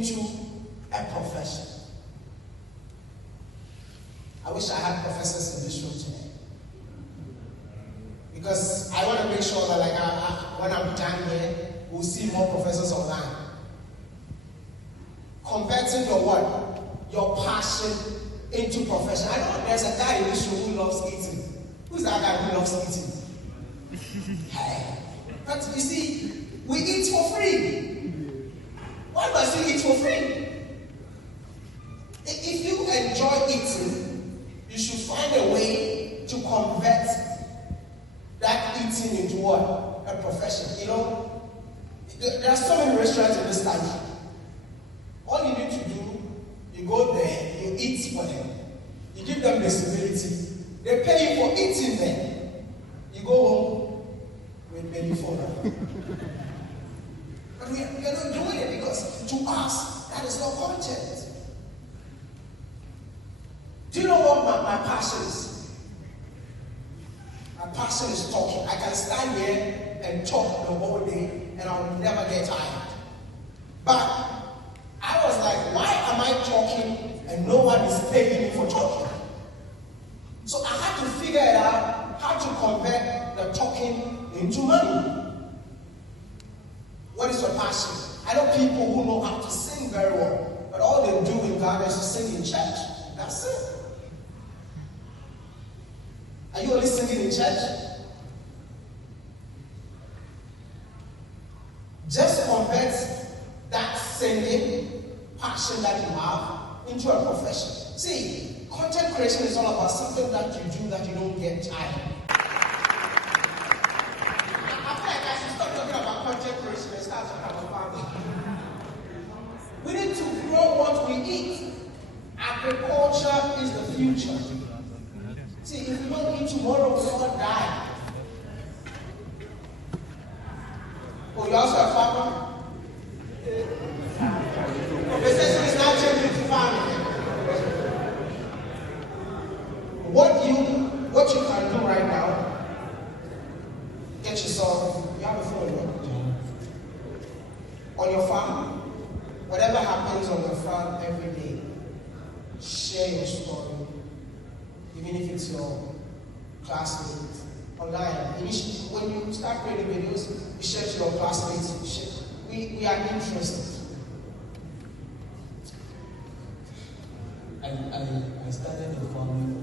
into a profession. I wish I had professors in this room today. Because I want to make sure that when I'm done here, we'll see more professors online. Converting your what? Your passion into profession. I know there's a guy in this room who loves eating. Who's that guy who loves eating? Hey. But you see, we eat for free. Why must you eat for free? If you enjoy eating, you should find a way to convert that eating into what? A profession. You know, there are so many restaurants in this country. All you need to do, you go there, you eat for them. You give them visibility. They pay you for eating there. You go home with belly full. But we are not doing it because to us, that is not content. Do you know what my passion is? My passion is talking. I can stand here and talk the whole day and I will never get tired. But I was like, why am I talking and no one is paying me for talking? So I had to figure it out how to convert the talking into money. What is your passion? I know people who know how to sing very well, but all they do in Ghana is to sing in church. That's it. Are you only singing in church? Just convert that singing passion that you have into a profession. See, content creation is all about something that you do that you don't get tired. I feel like I should stop talking about content creation and start talking about farming. We need to grow what we eat. Agriculture is the future. See, if we don't eat tomorrow, we all die. Oh, you also a farmer? Business is not changing to farming. What you can do right now, get yourself, you have a phone, right? On your farm, whatever happens on your farm every day, share your story, even if it's your classmates online. When you start creating videos, you share to your classmates. We are interested. I started the farming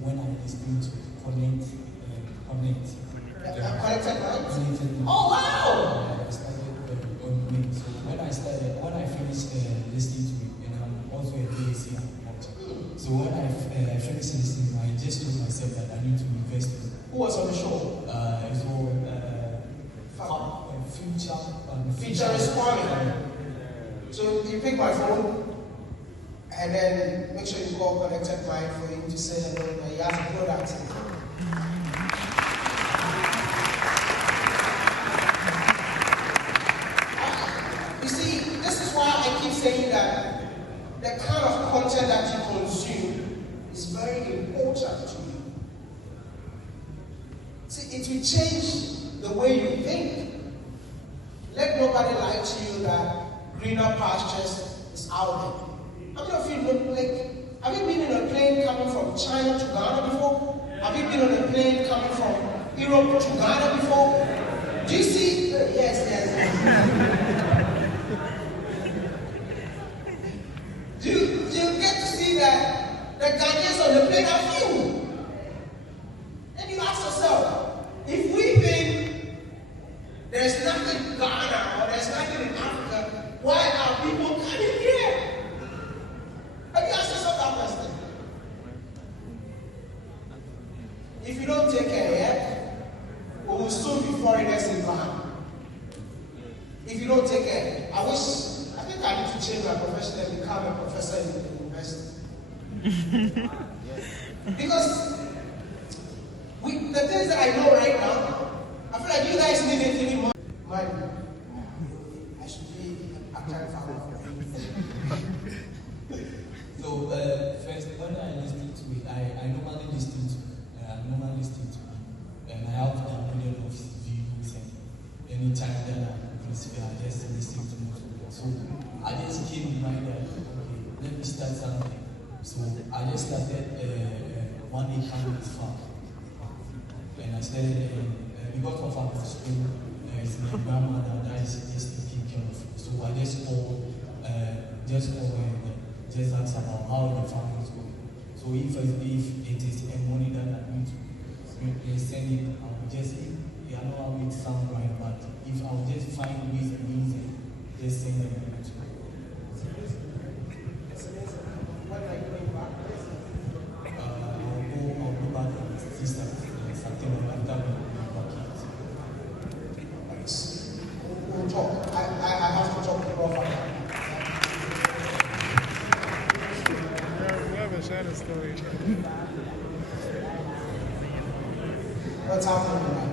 when I listened to Connect. Connected Minds? Oh, wow! I started on May. So when I finished listening to it, and I'm also a DAC agriculture. So when I finished listening, I just told myself that I need to invest in. Who was on the show? Future is farming. So you pick my phone, and then make sure you call Connected Mind for him to say hello, and he has a product. You see, this is why I keep saying that the kind of content that you consume is very important to you. See, it will change the way you think. Let nobody lie to you that greener pastures is out there. How many of you look like, have you been in a plane coming from China to Ghana before? Have you been on a plane coming from Europe to Ghana before? Do you see? Yes. Do you get to see that the Ghanaians on the plane are few? Then you ask yourself, if we think there's nothing in Ghana or there's nothing in Africa, why are people coming here? Have you asked yourself that question? If you don't take care yet, we will soon be foreigners in Ghana. If you don't take care, I think I need to change my profession and become a professor in the university. Because the things that I know right now, I feel like you guys need it even more. Money. I should be a actual farmer. So first, when I listen to it, I normally listen to it, and I have downloaded of videos, and anytime that I consider, I just listen to it. So I just came start something. So I just started one day coming this farm. And I started, because of our school, it's my grandmother that is just taking care of. So I just ask about how the farm is going. So if it is a money that I need to send it, I will just, I know how it sounds right, but if I will just find ways and means and just send them to I'll go back and see something like that. We'll talk. I have to talk to Prof. We have a shadow story. What's happening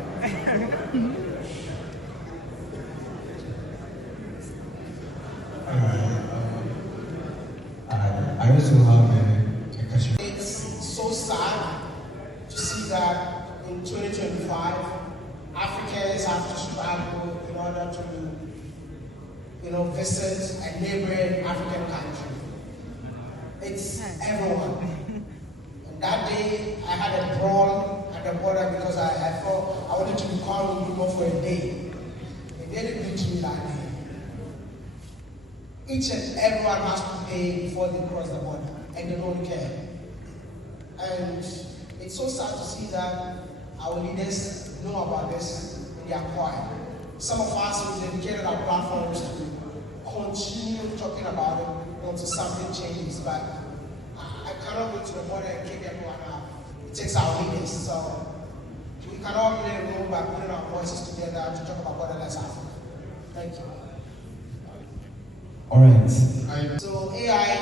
I also have a question. It's so sad to see that in 2025, Africans have to struggle in order to, visit a neighboring African country. It's everyone. And that day, I had a brawl at the border because I thought I wanted to be called with people for a day. They didn't beat me that day. Each and everyone has to pay before they cross the border, and they don't care. And it's so sad to see that our leaders know about this and they are quiet. Some of us who dedicated our platforms to continue talking about it until something changes, but I cannot go to the border and kick everyone out. It takes our leaders, so we cannot play a role by putting our voices together to talk about borderless Africa. Thank you. All right. So AI,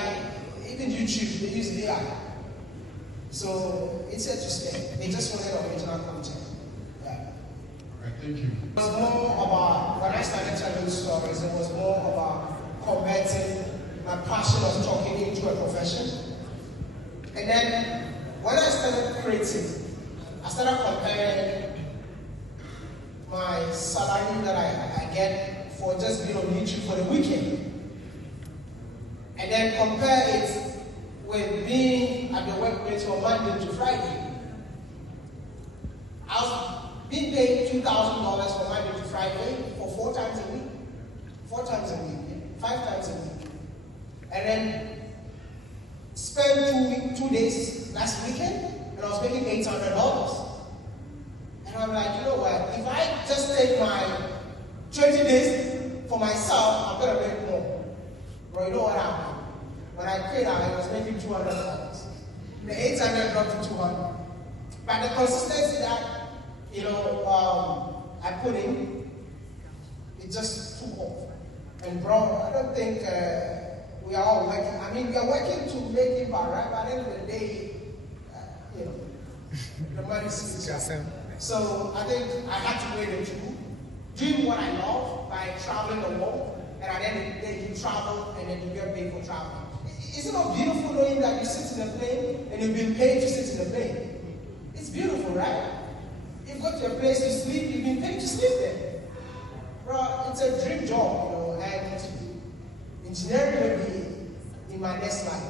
even YouTube, they use AI. So it's here to stay. They just wanted original content. Yeah. All right, thank you. It was more about, when I started telling stories, it was more about converting my passion of talking into a profession. And then when I started creating, I started comparing my salary that I get for just being on YouTube for the weekend. And then compare it with being at the workplace from Monday to Friday. I was being paid $2,000 from Monday to Friday for 4 times a week. 4 times a week, 5 times a week. And then spend 2 days last weekend, and I was making $800. And I'm like, you know what? If I just take my 20 days for myself, I'm gonna make more. But you know what happened? When I quit, I was making $200. The 800 dropped to 200. But the consistency that I put in, it just took off. And bro, I don't think we are all working. I mean, we are working to make it back, right? But at the end of the day, the money is so I think I had to weigh the two. Doing what I love by traveling the world, and at the end of the day, you travel and then you get paid for traveling. Isn't it beautiful knowing that you sit in a plane and you've been paid to sit in a plane? It's beautiful, right? You've got your place to sleep, you've been paid to sleep there. Bro, it's a dream job, and engineering will be in my next life.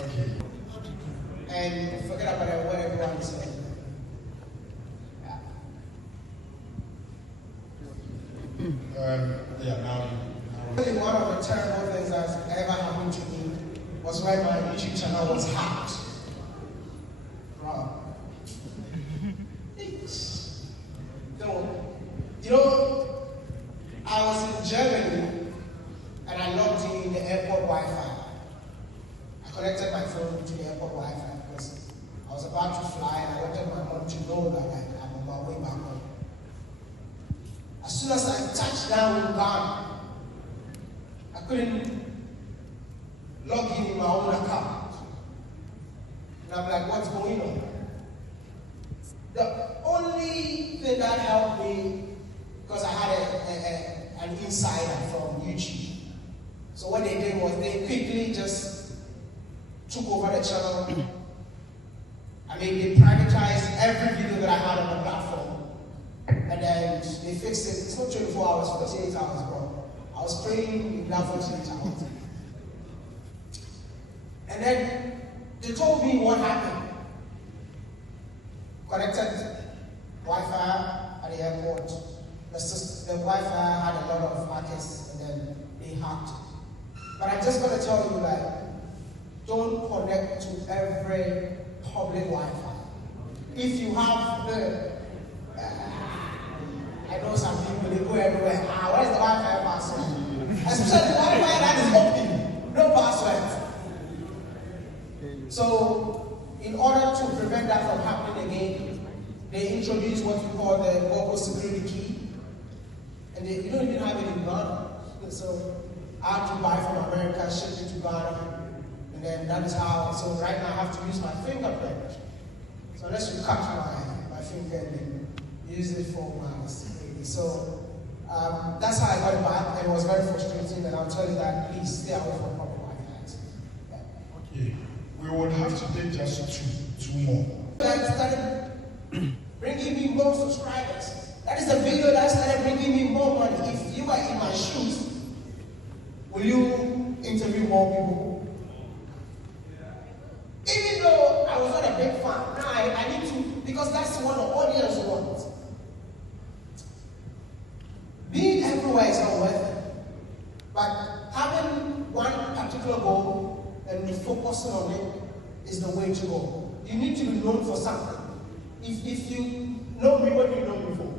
Okay. And forget about what everyone is saying. One of the terrible things that ever happened to me was when my YouTube channel was hacked. Bro. I was in Germany and I logged in the airport Wi-Fi. I connected my phone to the airport Wi-Fi because I was about to fly and I wanted my mom to know that I'm on my way back home. As soon as I touched down in Ghana, I couldn't log in my own account. And I'm like, what's going on? The only thing that helped me, because I had an insider from YouTube. So what they did was they quickly just took over the channel. I mean, they privatized every video that I had on the platform. And then they fixed it. It's not 24 hours, 48 hours, bro. I was praying in that function child. And then they told me what happened. Connected Wi-Fi at the airport. The Wi-Fi had a lot of packets and then they hacked. But I'm just going to tell you that don't connect to every public Wi-Fi. If you have the, I know some people, they go everywhere. Where's the Wi-Fi password? Especially the Wi-Fi that is open, no password. So, in order to prevent that from happening again, they introduced what we call the Google security key. And you don't even have it in Ghana. So, I have to buy from America, ship it to Ghana. And then that is how, so right now I have to use my fingerprint. So unless you cut my finger and then use it for my security. So that's how I got it back, and it was very frustrating, and I'll tell you that please stay away from public Wi-Fi. Yeah. Okay, we would have to take just two more. That started bringing me more subscribers. That is the video that started bringing me more money. If you are in my shoes, will you interview more people? Even though I was not a big fan, now I need to, because that's what the audience wants. Being everywhere is not worth it. But having one particular goal and focusing on it is the way to go. You need to be known for something. If you know me, what do you know me for?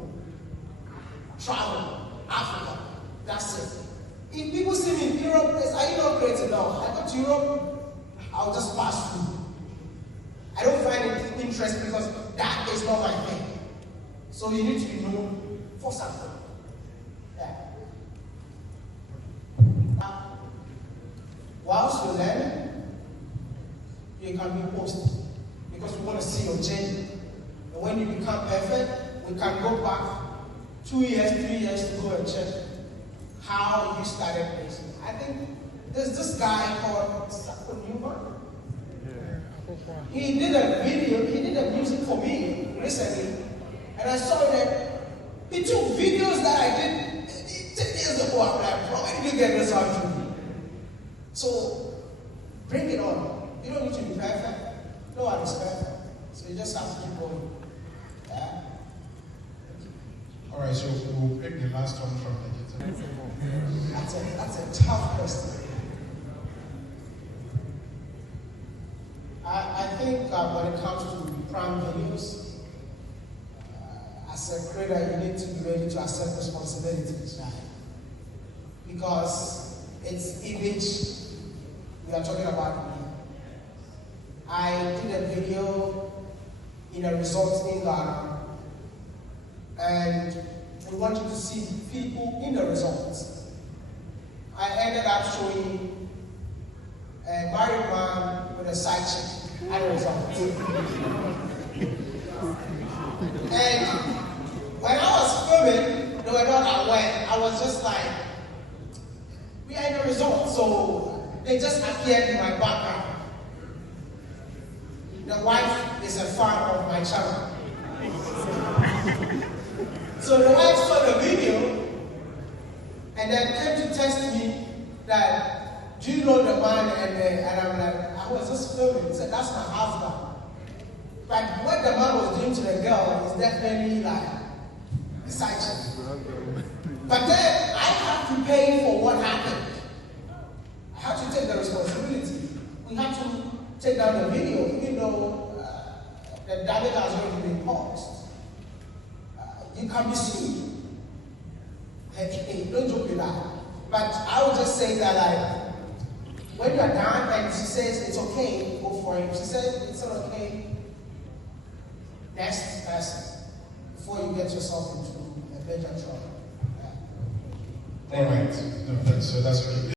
Travel, Africa, that's it. If people see me in Europe, are you not great enough? I go to Europe, I'll just pass through. I don't find it interesting because that is not my thing. So you need to be known for something. Yeah. Whilst you're learning, you can be posted because we want to see your journey. And when you become perfect, we can go back 2 years, 3 years to go and check how you started this. I think there's this guy called Newman. He did a video, he did a music for me recently, and I saw that he took videos that I did 10 years ago. I'm like, bro, where did you get this out to? So bring it on. You don't need to be perfect. No one is perfect. So you just have to keep going. Yeah. Alright, so we'll pick the last one from the guitar. That's a tough question. I think when it comes to prime videos, as a creator, you need to be ready to accept responsibilities, right? Because it's image we are talking about here. I did a video in a resort in Ghana, and we wanted to see people in the resorts. I ended up showing a married man with a side chick at the resort. And when I was filming, they were not aware. I was just like, we are in a resort, so they just appeared in my background. The wife is a fan of my channel. So the wife saw the video and then came to test me that, do you know the man? And I'm like, I was just filming. He said, that's my husband. But what the man was doing to the girl is definitely like a side chick. But then I have to pay for what happened. I have to take the responsibility. We have to take down the video, even though the damage has already been caused. You can be sued. Hey, don't joke with that. But I would just say that, like, when you're done and she says it's okay, go for it. She says it's not okay, next person, before you get yourself into a major trouble. Yeah. All right. No, so that's okay.